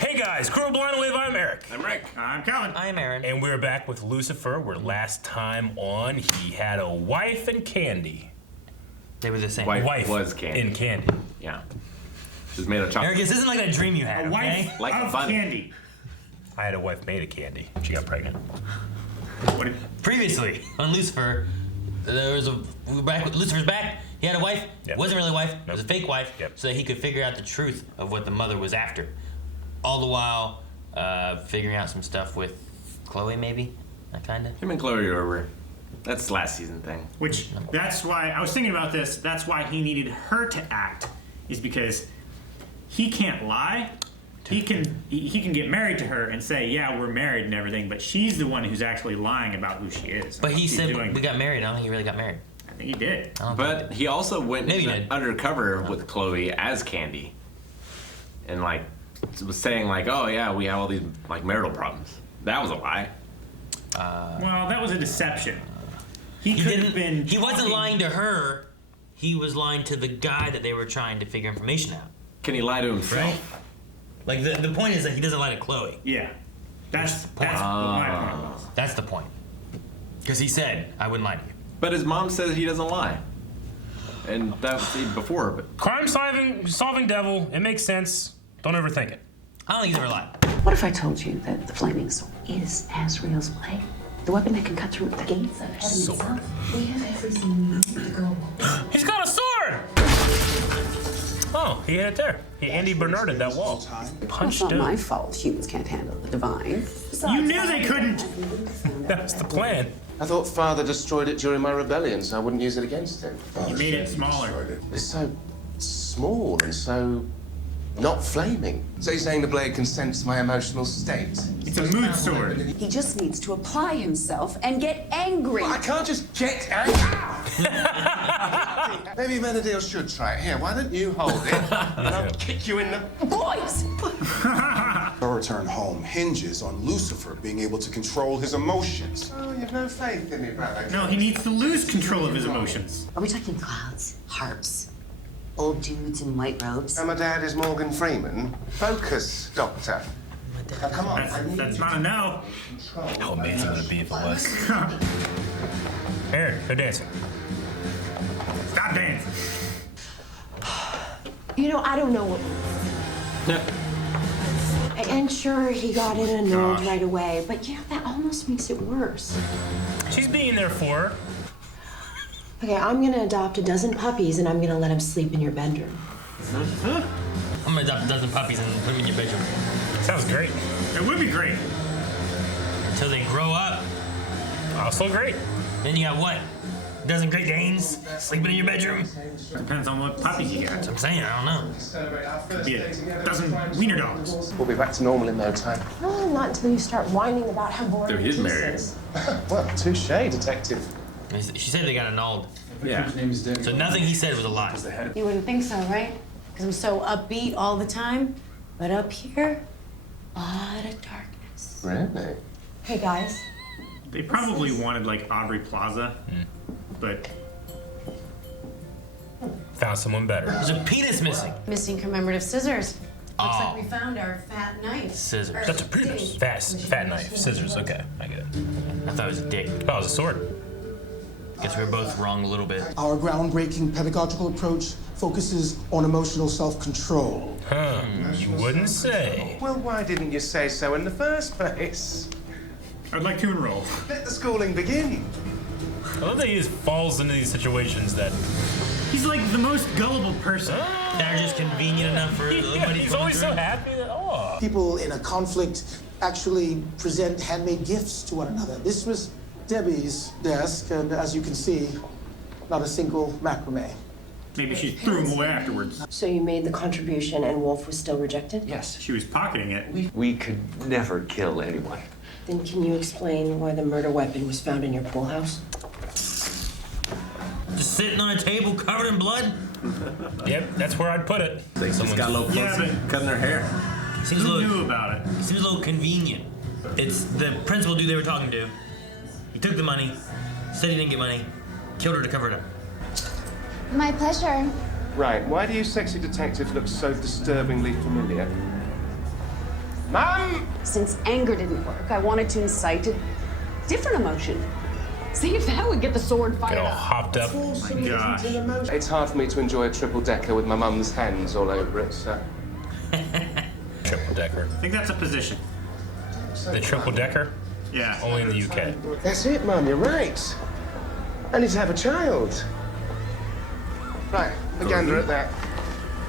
Hey guys, Crew Blind Wave, I'm Eric. I'm Rick. I'm Calvin. I'm Aaron. And we're back with Lucifer, where last time on, he had a wife and Candy. They were the same. Wife was Candy. In Candy. Yeah. She's made of chocolate. Eric, this isn't like a dream you had, A wife okay? Like of fun. Candy. I had a wife made of Candy. She got pregnant. Previously, on Lucifer, Lucifer's back. He had a wife. Yep. Wasn't really a wife. Nope. It was a fake wife. Yep. So that he could figure out the truth of what the mother was after. All the while, figuring out some stuff with Chloe, maybe? That kind of. Him and Chloe are over. That's the last season thing. Which, that's why, I was thinking about this, that's why he needed her to act, is because he can't lie. He can get married to her and say, yeah, we're married and everything, but she's the one who's actually lying about who she is. But he She's said doing- we got married. I don't think he really got married. I think he did. I don't But think he also went Maybe he did. undercover with Chloe as Candy. And like was saying like, oh yeah, we have all these like marital problems. That was a lie. Well, that was a deception. He He could didn't. have been. He wasn't talking- lying to her. He was lying to the guy that they were trying to figure information out. Can he lie to himself? Like the point is that he doesn't lie to Chloe. Yeah. That's what my point was. That's the point. Because he said, I wouldn't lie to you. But his mom says he doesn't lie. And that was even before, but Crime-solving devil, it makes sense. Don't overthink it. I don't think he's ever lied. What if I told you that the flaming sword is Azrael's blade? The weapon that can cut through the gates of heaven Sword. itself? We have everything we need to go. He's got a sword! Oh, he hit it there. He Andy Bernarded that wall. It's Punched not my him. fault humans can't handle the divine. You knew they couldn't. That's the plan. I thought Father destroyed it during my rebellion, so I wouldn't use it against him. You made it smaller. It's so small and so not flaming. So you're saying the blade can sense my emotional state? It's a mood sword. He just needs to apply himself and get angry. I can't just get angry. Maybe Menadil should try it. Here, why don't you hold it? And I'll kick you in the... Boys! Her return home hinges on Lucifer being able to control his emotions. Oh, you've no faith in me, brother. No, he needs to lose control of his emotions. Are we talking clouds, harps, old dudes in white robes? And my dad is Morgan Freeman. Focus, Doctor. Now, come on. I need That's you not a no. to control How amazing would it be if it was? Aaron, go dancing. Stop dancing. You know, I don't know what. And sure, he got it annulled right away, but yeah, that almost makes it worse. She's being there for her. Okay, I'm gonna adopt a dozen puppies and I'm gonna let them sleep in your bedroom. I'm gonna adopt a dozen puppies and put them in your bedroom. Sounds great. It would be great. Until they grow up. Also great. Then you got what? A dozen Great Danes sleeping in your bedroom? Depends on what puppies you got. That's what I'm saying, I don't know. Could be a dozen wiener dogs. We'll be back to normal in no time. No, not until you start whining about how boring Dude, he's peace married. is. Well, touche, detective. She said they got annulled. yeah. So nothing he said was a lie. You wouldn't think so, right? Because I'm so upbeat all the time. But up here, a lot of darkness. Really? Hey, guys. They probably wanted like Aubrey Plaza, but Found someone better. There's a penis missing. Missing commemorative scissors. Looks Oh. like we found our fat knife. Scissors. That's a penis. Fat knife. Scissors. Okay, I get it. I thought it was a dick. Oh, it was a sword. Guess we were both wrong a little bit. Our groundbreaking pedagogical approach focuses on emotional self-control. Huh. You wouldn't say. Well, why didn't you say so in the first place? I'd like to enroll. Let the schooling begin. I love that he just falls into these situations that. He's like the most gullible person. That are just convenient enough for everybody. He's always so happy that, oh. People in a conflict actually present handmade gifts to one another. This was Debbie's desk, and as you can see, not a single macrame. Maybe she threw him away afterwards. So you made the contribution and Wolf was still rejected? Yes. She was pocketing it. We could never kill anyone. Then can you explain why the murder weapon was found in your pool house? Just sitting on a table covered in blood? Yep, that's where I'd put it. They just got a little Yeah, pussy but- cutting her hair. Seems a Who little, knew about it? seems a little convenient. It's the principal dude they were talking to. He took the money, said he didn't get money, killed her to cover it up. My pleasure. Right, why do you sexy detectives look so disturbingly familiar? Mum! Since anger didn't work, I wanted to incite a different emotion. See if that would get the sword Get fired all up. hopped up. Gosh. It's hard for me to enjoy a triple decker with my mum's hands all over it, so. Triple decker. I think that's a position. The triple decker? Yeah. Only in the UK. That's it, Mum, you're right. I need to have a child. Right, a gander at that.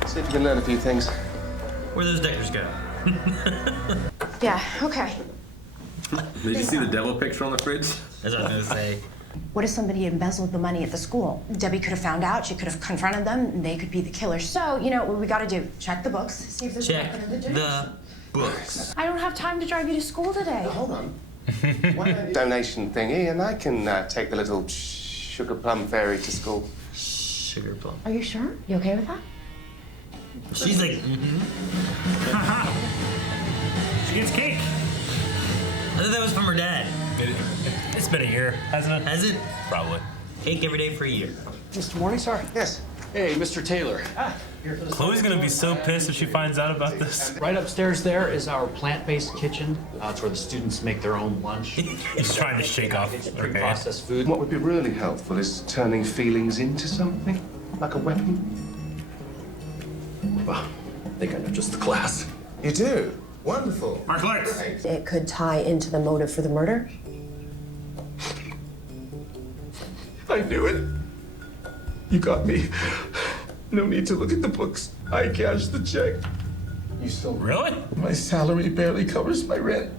See if you can learn a few things. Where those deckers go? Yeah, okay. Did you see the devil picture on the fridge? That's what I was gonna say. What if somebody embezzled the money at the school? Debbie could have found out, she could have confronted them, and they could be the killers. So, you know, what we gotta do, check the books, see if there's Check nothing in the the books. I don't have time to drive you to school today. Hold on. Donation thingy, and I can take the little sugar plum fairy to school. Sugar plum. Are you sure? You okay with that? She's like, She gets cake. I thought that was from her dad. It's been a year, hasn't it? Has it? Probably. Cake every day for a year. Mr. Morningstar? Yes. Hey, Mr. Taylor. Chloe's gonna be so pissed if she finds out about this. Right upstairs there is our plant-based kitchen. It's where the students make their own lunch. He's trying to shake off her hand. Processed food. What would be really helpful is turning feelings into something, like a weapon. Well, I think I know just the class. You do? Wonderful. Mark lights. It could tie into the motive for the murder. I knew it. You got me. No need to look at the books. I cashed the check. You still... Really? My salary barely covers my rent.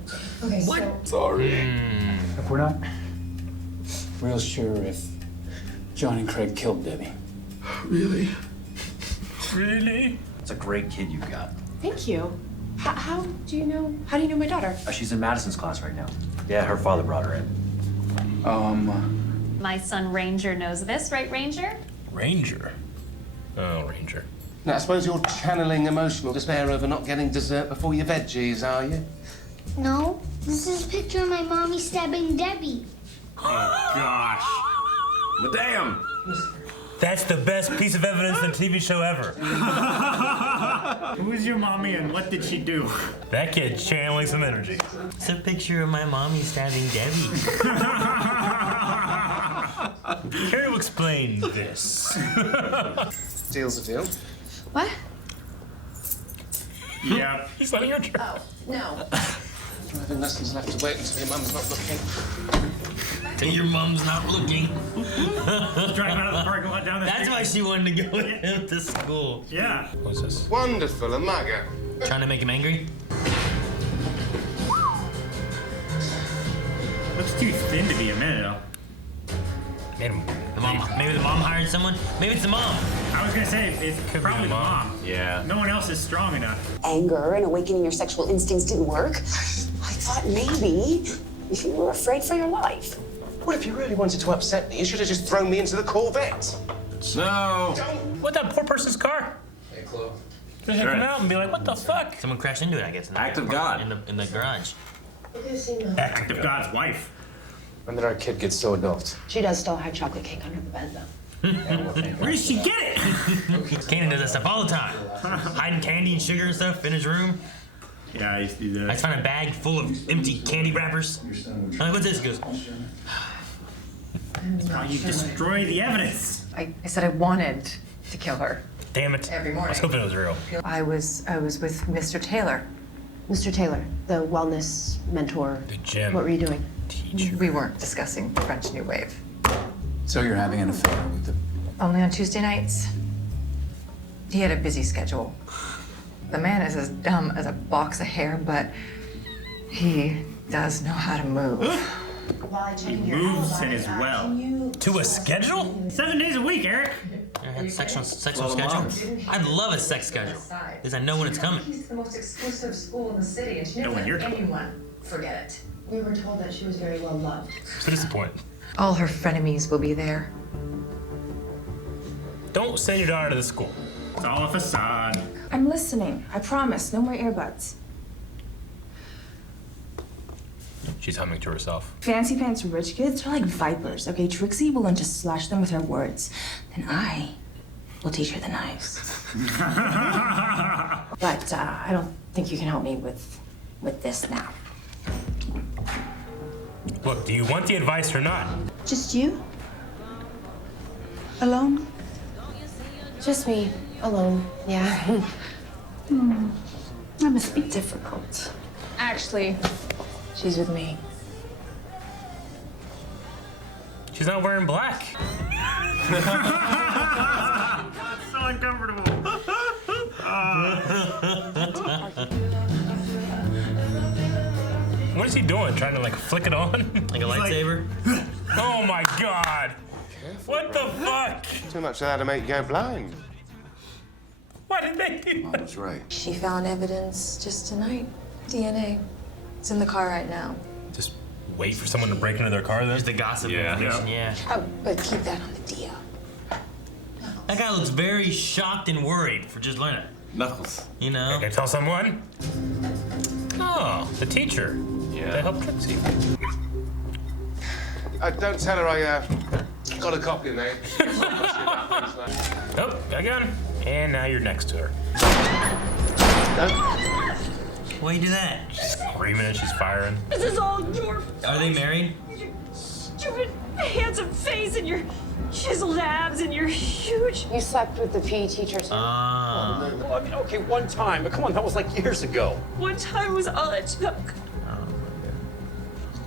Okay, What? Sorry. If we're not real sure if John and Craig killed Debbie. Really? Really? It's a great kid you've got. Thank you. How do you know my daughter? She's in Madison's class right now. Yeah, her father brought her in. My son Ranger knows this, right, Ranger? Ranger. Oh, Ranger. Now, I suppose you're channeling emotional despair over not getting dessert before your veggies, are you? No, this is a picture of my mommy stabbing Debbie. Oh, gosh. Madame! That's the best piece of evidence in a TV show ever. Who is your mommy and what did she do? That kid's channeling some energy. It's a picture of my mommy stabbing Debbie. Care to explain this? Deal's a deal. What? Yeah. He's letting her try. Oh, no. Driving lessons will have to wait until your mum's not looking. Till your mom's not looking. Driving out of the parking lot down the That's street. why she wanted to go with him to school. Yeah. What's this? Wonderful, a mugger. Trying to make him angry? Looks too thin to be a Manitou. The mom. Maybe the mom hired someone. Maybe it's the mom. I was gonna say, it's probably the mom. Yeah. No one else is strong enough. Anger and awakening your sexual instincts didn't work. I thought maybe if you were afraid for your life. Well, if you really wanted to upset me, you should have just thrown me into the Corvette. No! What, that poor person's car? Hey, Chloe. Just take him out and be like, what the fuck? Someone crashed into it, I guess. In the Act of God. In the garage. Act of God's wife. When did our kid get so adult? She does still have chocolate cake under the bed, though. Where did she get it? Candy does that stuff all the time. Hiding candy and sugar and stuff in his room. Yeah, I used to do I that. found a bag full of empty candy wrappers. I'm like, what's this? He goes, How you destroy the evidence. I said I wanted to kill her. Damn it. Every I morning. was hoping it was real. I was with Mr. Taylor. Mr. Taylor, the wellness mentor. The gym. What were you doing? Teacher. We weren't discussing French New Wave. So you're having an affair with the... Only on Tuesday nights. He had a busy schedule. The man is as dumb as a box of hair, but he does know how to move. He moves and is well. To a schedule? 7 days a week, Eric. sexual schedule? I'd love a sex schedule. Because I know when it's coming. He's the most exclusive school in the city, and she No, never when you're let coming. anyone forget it. We were told that she was very well loved. So disappointed. All her frenemies will be there. Don't send your daughter to the school. It's all a facade. I'm listening. I promise. No more earbuds. She's humming to herself. Fancy pants rich kids are like vipers, okay? Trixie will learn to slash them with her words. Then I will teach her the knives. But I don't think you can help me with with this now. Look, do you want the advice or not? Just you? Alone? Just me, alone, yeah. That must be difficult. Actually, she's with me. She's not wearing black. So uncomfortable. What is he doing? Trying to like flick it on? Like a lightsaber? Oh my god! What the fuck? Too much of that to make you go blind. Why did they do that? That's right. She found evidence just tonight. DNA. It's in the car right now. Just wait for someone to break into their car then? There's the gossip Yeah. information, yeah. Oh, but keep that on the DL. That guy looks very shocked and worried for just learning. Knuckles. You know? Can I tell someone? Oh, the teacher. Yeah. They helped Trixie. Don't tell her I got a copy of that. Oh, got a gun. And now you're next to her. Why you do that? She's screaming and she's firing. This is all your fault. Are they married? Your stupid handsome face and your chiseled abs and your huge... You slept with the PE teacher too? Ah. Well, I mean, okay, one time, but come on, that was like years ago. One time was all it took.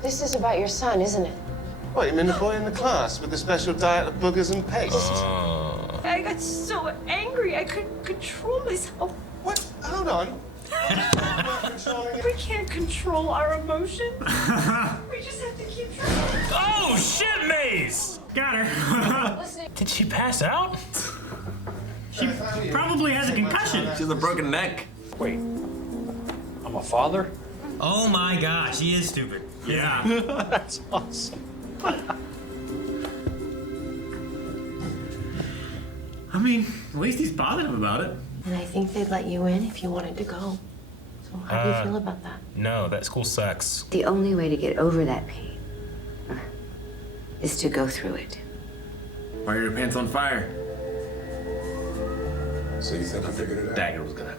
This is about your son, isn't it? What, you mean the boy in the class with the special diet of boogers and paste? I got so angry I couldn't control myself. What? Hold on. We can't control our emotions. We just have to keep trying. Oh, shit, Maze! Got her. Did she pass out? She probably has a concussion. She has a broken neck. Wait, I'm a father? Oh my gosh, he is stupid. Yeah. That's awesome. I mean, at least he's positive about it. And I think they'd let you in if you wanted to go. So how do you feel about that? No, that school sucks. The only way to get over that pain is to go through it. Why are your pants on fire? So you think I figured it out? Dagger was gonna.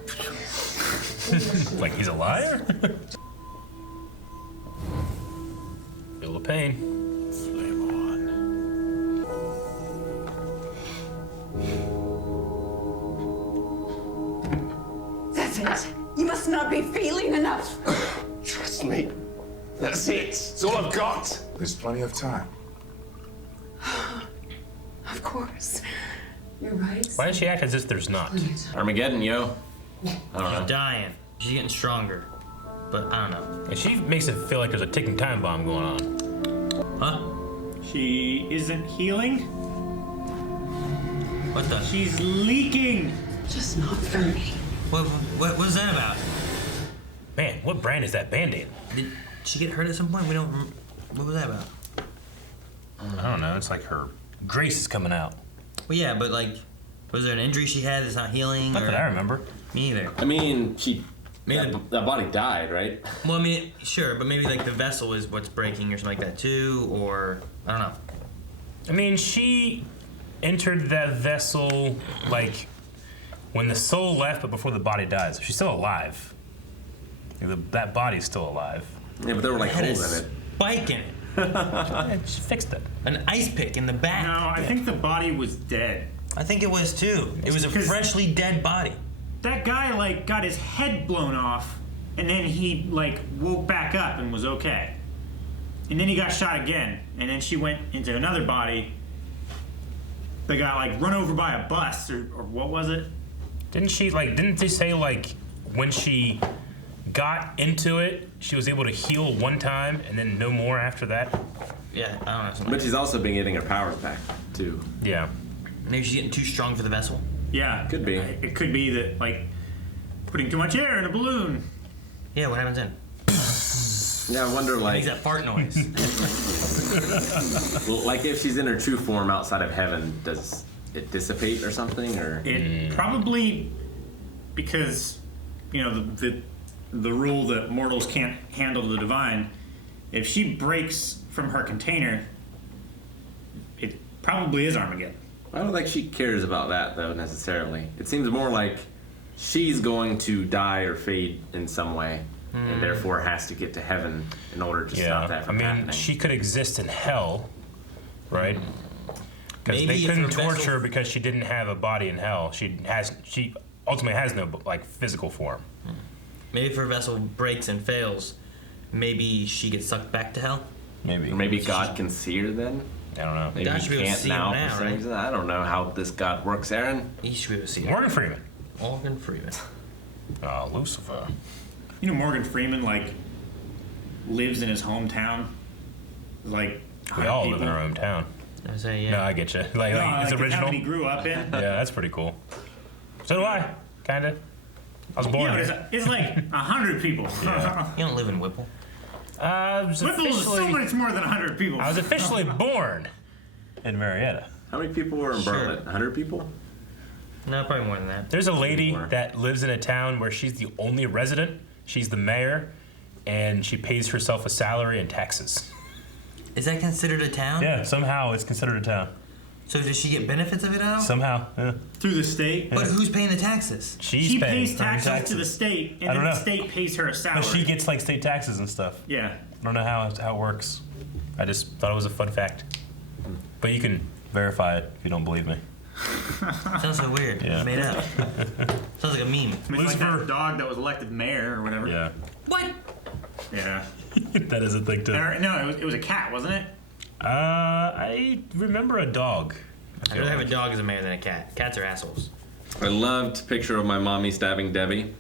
Like he's a liar? Feel the pain. Flame on. That's it. You must not be feeling enough. Trust me. That's it. It's all I've got. There's plenty of time. Of course. You're right. Why does she act as if there's not? Armageddon, yo. I don't know. She's dying. She's getting stronger. But I don't know. And she makes it feel like there's a ticking time bomb going on. Huh? She isn't healing. What the? She's leaking. Just not for me. What was that about? Man, what brand is that Band-Aid? Did she get hurt at some point? We don't. What was that about? I don't know. It's like her grace is coming out. Well, yeah, but like, was there an injury she had that's not healing? Not or... that I remember. Me either. I mean, Maybe that body died, right? Well, I mean, sure, but maybe like the vessel is what's breaking or something like that too, or I don't know. I mean, she entered that vessel like when the soul left, but before the body died. So she's still alive. That body's still alive. Yeah, but there were like It had holes a in it. spike in it. She fixed it. An ice pick in the back. No, I think the body was dead. I think it was too. It was a freshly dead body. That guy like got his head blown off, and then he like woke back up and was okay. And then he got shot again, and then she went into another body. They got like run over by a bus or what was it? Didn't they say like when she got into it, she was able to heal one time and then no more after that? Yeah, I don't know. But she's also been getting her powers back, too. Yeah. Maybe she's getting too strong for the vessel. Yeah. Could be. It could be that like putting too much air in a balloon. Yeah, what happens then? Yeah, I wonder like. Makes that fart noise. Well, like if she's in her true form outside of heaven, does it dissipate or something, or? It probably, because you know the rule that mortals can't handle the divine. If she breaks from her container, it probably is Armageddon. I don't think she cares about that though necessarily. It seems more like she's going to die or fade in some way. and therefore has to get to heaven in order to stop that from happening. She could exist in hell, right? Because they couldn't torture her because she didn't have a body in hell. She ultimately has no physical form. Maybe if her vessel breaks and fails, maybe she gets sucked back to hell. Maybe. Or maybe God can see her then. I don't know. Maybe he can't now for some reason. I don't know how this God works, Aaron. He should be able to see her. Morgan Freeman. Morgan Freeman. Oh, Lucifer. You know, Morgan Freeman lives in his hometown. Like we all live in our hometown. I say, yeah. No, I get you. Like it's the original. town he grew up in. Yeah, that's pretty cool. So do I, kinda. I was born. Yeah, it's like 100 people. Yeah. You don't live in Whipple. Whipple is so much more than 100 people. I was officially born in Marietta. How many people were in Berlin? 100 people? No, probably more than that. There's a lady that lives in a town where she's the only resident. She's the mayor, and she pays herself a salary and taxes. Is that considered a town? Yeah, somehow it's considered a town. So does she get benefits of it now? Somehow, yeah. Through the state. But who's paying the taxes? She pays taxes to the state, and then the state pays her a salary. But she gets like state taxes and stuff. Yeah. I don't know how it works. I just thought it was a fun fact. But you can verify it if you don't believe me. Sounds so weird. Yeah. Made up. Sounds like a meme. It's like that dog that was elected mayor or whatever. Yeah. What? Yeah. That is a thing too. No, it was a cat, wasn't it? I remember a dog. I'd rather have a dog as a mayor than a cat. Cats are assholes. I loved picture of my mommy stabbing Debbie.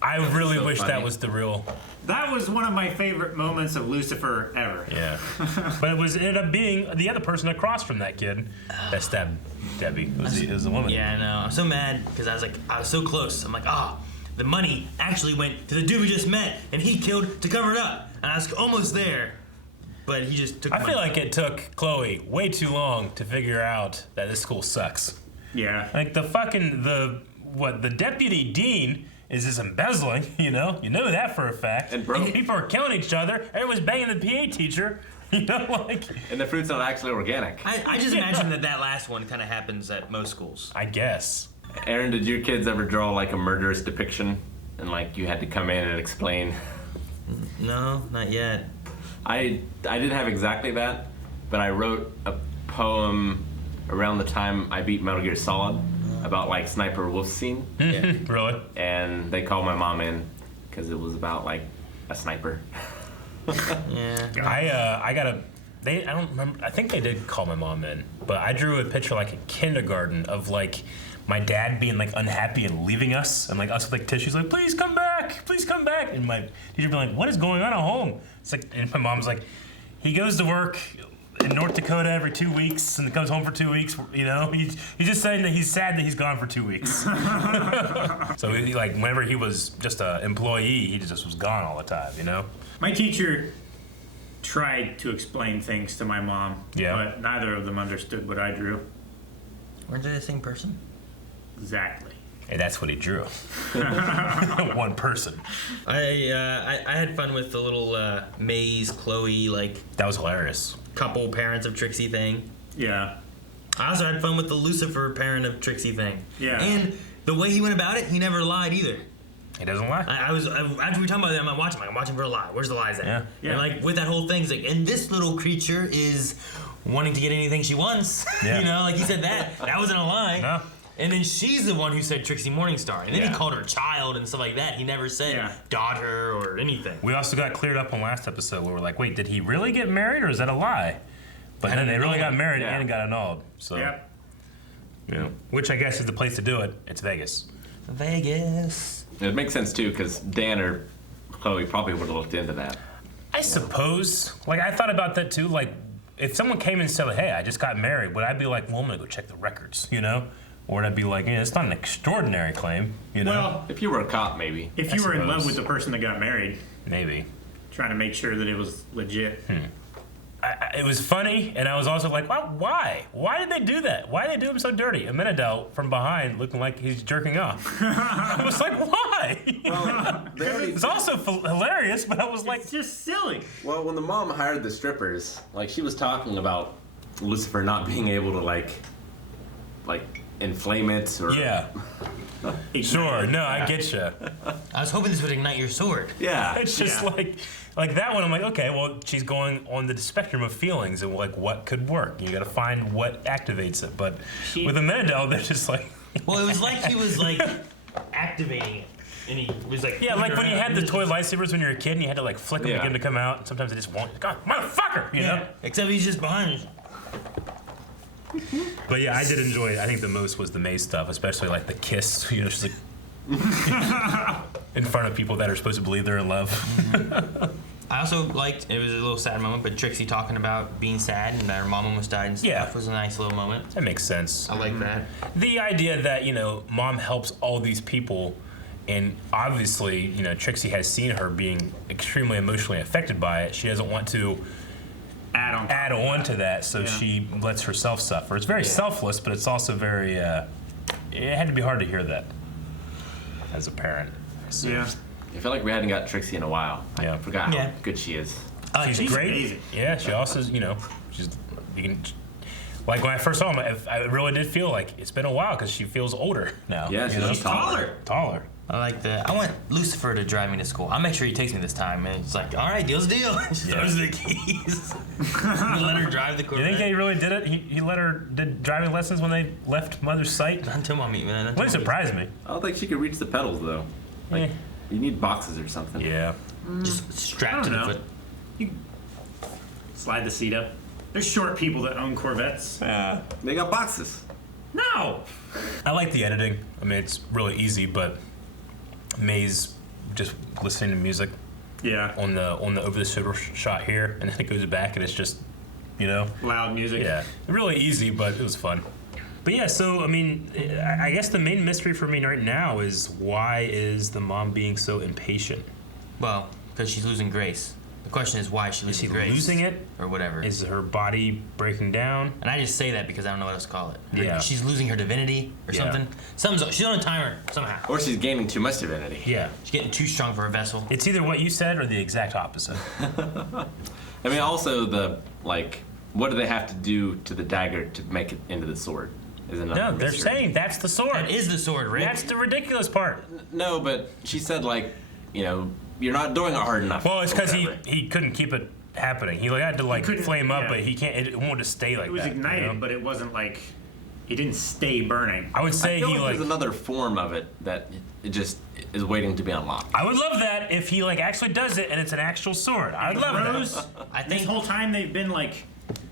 I really so wish funny. that was the real. That was one of my favorite moments of Lucifer ever. Yeah. But it ended up being the other person across from that kid that stabbed Debbie. It was the woman. Yeah, I know. I'm so mad because I was so close. I'm like, the money actually went to the dude we just met, and he killed to cover it up. And I was almost there, but he just took. I feel like it took Chloe way too long to figure out that this school sucks. Yeah. Like the deputy dean is just embezzling, you know that for a fact. And broke. People are killing each other. Everyone's banging the PA teacher. You know, like. And the fruit's not actually organic. I just imagine that last one kind of happens at most schools. I guess. Aaron, did your kids ever draw like a murderous depiction, and like you had to come in and explain? No, not yet. I didn't have exactly that, but I wrote a poem around the time I beat Metal Gear Solid about like Sniper Wolf's scene. Yeah. Really? And they called my mom in because it was about like a sniper. Yeah. I don't remember. I think they did call my mom in, but I drew a picture like in kindergarten of like my dad being like unhappy and leaving us, and like us with like tissues, like please come back, and my teacher being like, what is going on at home? It's like, and my mom's like, he goes to work in North Dakota every 2 weeks and comes home for 2 weeks. You know, he's just saying that he's sad that he's gone for 2 weeks. So he, like whenever he was just an employee, he just was gone all the time. You know. My teacher tried to explain things to my mom, but neither of them understood what I drew. Weren't they the same person? Exactly. Hey, that's what he drew. One person. I had fun with the little Maze, Chloe, like that was hilarious. Couple parents of Trixie thing. Yeah. I also had fun with the Lucifer parent of Trixie thing. Yeah. And the way he went about it, he never lied either. He doesn't lie. After we were talking about that, I'm watching for a lie. Where's the lies at? Yeah. And like with that whole thing, it's like, and this little creature is wanting to get anything she wants. Yeah. You know, like he said that wasn't a lie. No. And then she's the one who said Trixie Morningstar. And then he called her child and stuff like that. He never said daughter or anything. We also got cleared up on last episode where we're like, wait, did he really get married or is that a lie? But then they really got married and got annulled. So, you know, which I guess is the place to do it. It's Vegas. Vegas. It makes sense too, because Dan or Chloe probably would have looked into that. I suppose. Like, I thought about that too. Like, if someone came and said, hey, I just got married, would I be like, well, I'm going to go check the records, you know? Or would I be like, it's not an extraordinary claim, you know? Well, if you were a cop, maybe. If you were in love with the person that got married. Maybe. Trying to make sure that it was legit. It was funny, and I was also like, well, why? Why did they do that? Why did they do him so dirty? Amenadel from behind looking like he's jerking off. I was like, why? Well, it's also hilarious, but I was like... It's just silly. Well, when the mom hired the strippers, like, she was talking about Lucifer not being able to, like inflame it or... Yeah. Sure, no, I get you. I was hoping this would ignite your sword. Yeah. It's just like that one. I'm like, okay, well, she's going on the spectrum of feelings and like what could work. You got to find what activates it. But with Amanda, they're just like. Well, it was like he was like activating it, and he was like. Yeah, like when you had the toy lightsabers when you were a kid, and you had to like flick them to get them to come out. And sometimes they just won't. God, motherfucker! You know. Except he's just behind us. But yeah, I did enjoy it. I think the most was the Maze stuff, especially like the kiss. You know, she's like in front of people that are supposed to believe they're in love. I also liked, it was a little sad moment, but Trixie talking about being sad and that her mom almost died and stuff was a nice little moment. That makes sense. I like that. The idea that, mom helps all these people, and obviously, Trixie has seen her being extremely emotionally affected by it. She doesn't want to add on to that, so she lets herself suffer. It's very selfless, but it's also very, it had to be hard to hear that as a parent. So. Yeah. I feel like we hadn't got Trixie in a while. I forgot how good she is. She's great. Amazing. Yeah, she also, she's, like when I first saw him, I really did feel like it's been a while because she feels older now. Yeah, she's taller. Taller. I like that. I want Lucifer to drive me to school. I'll make sure he takes me this time. And it's like, all right, deal's a deal. She throws the keys. Let her drive the Corvette. You think he really did it? He let her did driving lessons when they left Mother's sight? Until Mommy, man. Wouldn't surprise me. I don't think she could reach the pedals though. Like, you need boxes or something. Yeah. Just strapped to the foot. You slide the seat up. There's short people that own Corvettes. They got boxes. No. I like the editing. I mean, it's really easy, but Maze just listening to music. Yeah. On the over the shoulder shot here, and then it goes back, and it's just, loud music. Yeah. Really easy, but it was fun. But yeah, so I mean, I guess the main mystery for me right now is why is the mom being so impatient? Well, because she's losing grace. The question is why is she losing grace? Losing it? Or whatever. Is her body breaking down? And I just say that because I don't know what else to call it. Yeah. She's losing her divinity or something. She's on a timer somehow. Or she's gaining too much divinity. Yeah. She's getting too strong for her vessel. It's either what you said or the exact opposite. I mean, also what do they have to do to the dagger to make it into the sword? Is another No, they're mystery. saying that's the sword. That is the sword, Rick. That's the ridiculous part. No, but she said you're not doing it hard enough. Well, it's because he couldn't keep it happening. He had to flame up, but he can't. It wanted to stay like that. It was ignited, but it wasn't like it didn't stay burning. I would say I feel there's another form of it that it just is waiting to be unlocked. I would love that if he actually does it and it's an actual sword. I'd love that. I think this whole time they've been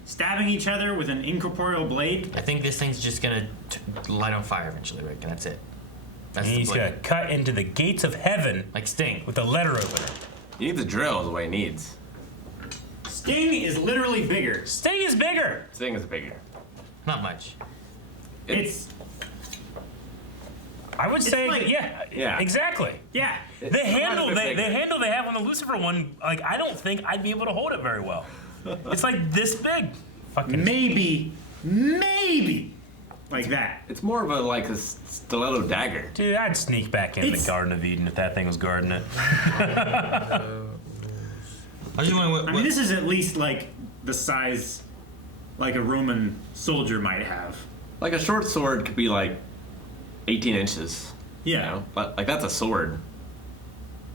stabbing each other with an incorporeal blade. I think this thing's just gonna light on fire eventually, Rick, and that's it. That's and he's gonna cut into the gates of heaven like Sting with a letter over it. He needs a drill is what he needs. Sting is literally bigger. Sting is bigger. Sting is bigger. Not much. It's. I would say, yeah, exactly. Yeah. The handle they have on the Lucifer one, I don't think I'd be able to hold it very well. It's like this big. Fucking maybe like that. It's more of a stiletto dagger. Dude, I'd sneak back into the Garden of Eden if that thing was guarding it. I mean, this is at least the size like a Roman soldier might have. Like a short sword could be 18 inches. Yeah. But that's a sword.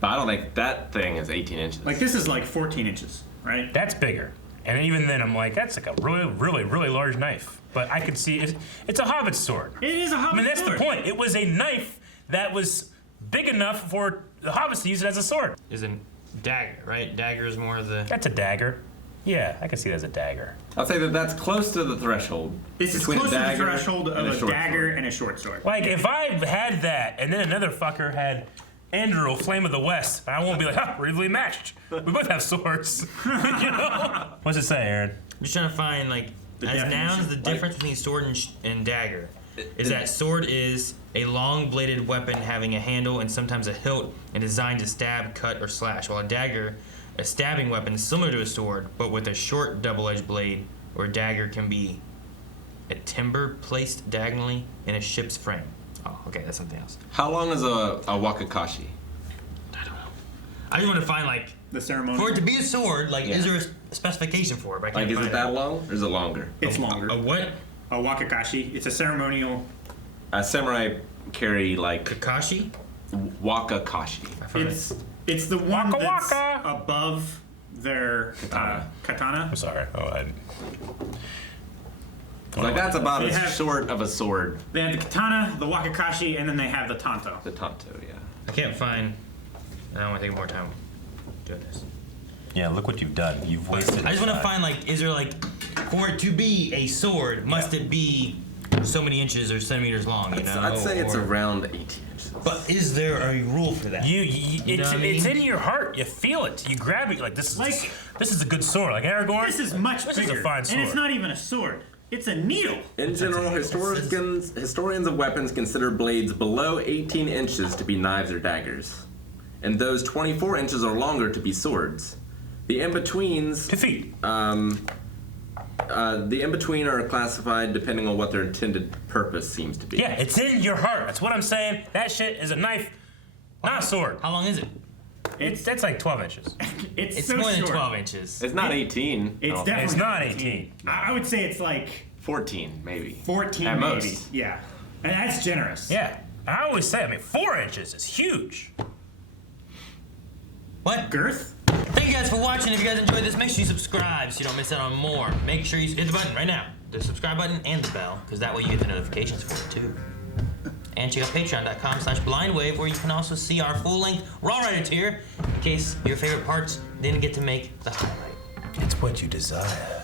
But I don't think that thing is 18 inches. This is 14 inches, right? That's bigger. And even then, I'm that's a really, really, really large knife. But I could see it's a hobbit sword. It is a hobbit sword. I mean, that's the point. It was a knife that was big enough for the hobbits to use it as a sword. Is a dagger, right? Dagger is more the. That's a dagger. Yeah, I can see it as a dagger. I'll say that's close to the threshold. This is close to the threshold of a dagger and a short sword. If I had that and then another fucker had Andrew, Flame of the West, I won't be we're evenly matched. We both have swords. What's it say, Aaron? I'm just trying to find as nouns the difference between sword and dagger is that sword is a long-bladed weapon having a handle and sometimes a hilt and designed to stab, cut, or slash, while a dagger, a stabbing weapon similar to a sword but with a short double-edged blade, or a dagger can be a timber placed diagonally in a ship's frame. Oh, okay, that's something else. How long is a wakakashi? I don't know. I just want to find the ceremony for it to be a sword. Is there a specification for it? But I can't is find it that long or is it longer? It's longer. A what? A wakakashi. It's a ceremonial. A samurai carry like Kakashi? Wakakashi. It's the one that's above their katana. I'm sorry. Like that's about They as have- short of a sword. They have the katana, the wakakashi, and then they have the tanto. The tanto, yeah. I can't find. I don't want to take more time doing this. Yeah, look what you've done. You've wasted. I just want to time. find like, is there like, for it to be a sword, must it be so many inches or centimeters long? You know, I'd say it's Or- around 18 inches. But is there a rule for that? It's in your heart. You feel it. You grab it. You're like this is a good sword. Like Aragorn. This is much This bigger. is a fine sword. And it's not even a sword. It's a needle. In general, historians of weapons consider blades below 18 inches to be knives or daggers, and those 24 inches or longer to be swords. The in-betweens... To feet. The in-between are classified depending on what their intended purpose seems to be. Yeah, it's in your heart. That's what I'm saying. That shit is a knife, not a sword. How long is it? That's like 12 inches. It's It's so more than short. 12 inches. It's not 18. It's I don't definitely It's not 18. I would say it's like 14, maybe. 14 At maybe. most. Yeah. And that's generous. Yeah. I always say, 4 inches is huge. What? Girth? Thank you guys for watching. If you guys enjoyed this, make sure you subscribe so you don't miss out on more. Make sure you hit the button right now, the subscribe button and the bell, because that way you get the notifications for it too. And check out patreon.com/blindwave, where you can also see our full-length Raw Rider tier in case your favorite parts didn't get to make the highlight. It's what you desire.